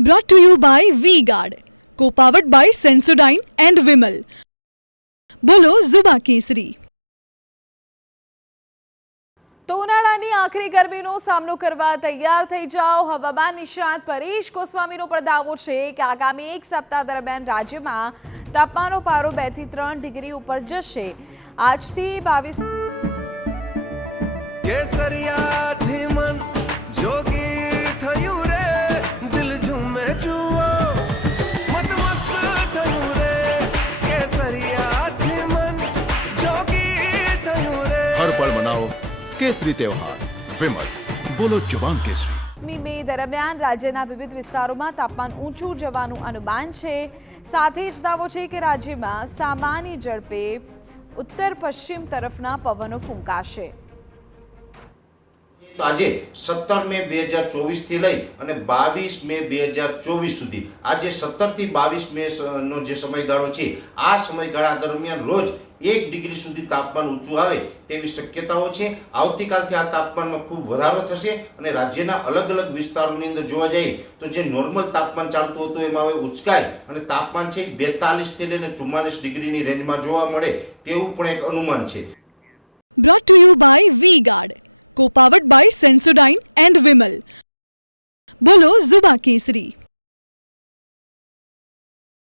brought to you by Vega, powered by Sensodyne and Vimal. We are Zabalpur. તો ઉનાળાની આખરી ગરમીનો સામનો કરવા તૈયાર થઈ જાઓ. હવામાન નિષ્ણાત પરેશ ગોસ્વામીનો પણ દાવો છે કે આગામી એક સપ્તાહ દરમિયાન રાજ્યમાં તાપમાનનો પારો 2 થી 3 ડિગ્રી ઉપર જશે. આજથી 22 કેસરિયાથી મન જોગી થયું રે, દિલ ઝૂમે જુઓ મત મસ્ત થયું રે, કેસરિયાથી મન જોગી થયું રે. હર પળ મનાવો केसरी त्योहार. विमल, बोलो जुबान केसरी. મે દરમિયાન રાજ્યના વિવિધ વિસ્તારોમાં તાપમાન ઊંચું જવાનું અનુમાન છે. સાથે જ દાવો છે કે રાજ્યમાં સામાન્ય ઝડપે ઉત્તર પશ્ચિમ તરફના પવનો ફૂંકાશે. તો આજે 17 મે 2024 થી લઈ અને 22 મે 2024 સુધી આજે 17 થી 22 મે નો જે સમયગાળો છે, આ સમયગાળા દરમિયાન રોજ 1 ડિગ્રી સુધી તાપમાન ઊંચું આવે તેવી શક્યતાઓ છે. આવતીકાલથી આ તાપમાનમાં ખૂબ વધારો થશે અને રાજ્યના અલગ અલગ વિસ્તારોની અંદર જોવા જઈએ તો જે નોર્મલ તાપમાન ચાલતું હતું એમાં હવે ઉચકાય અને તાપમાન છે 42 થી લઈને 44 ડિગ્રીની રેન્જમાં જોવા મળે તેવું પણ એક અનુમાન છે. Brought to you by Vega, powered by Sensodyne and Vimal. We are Zabalpur.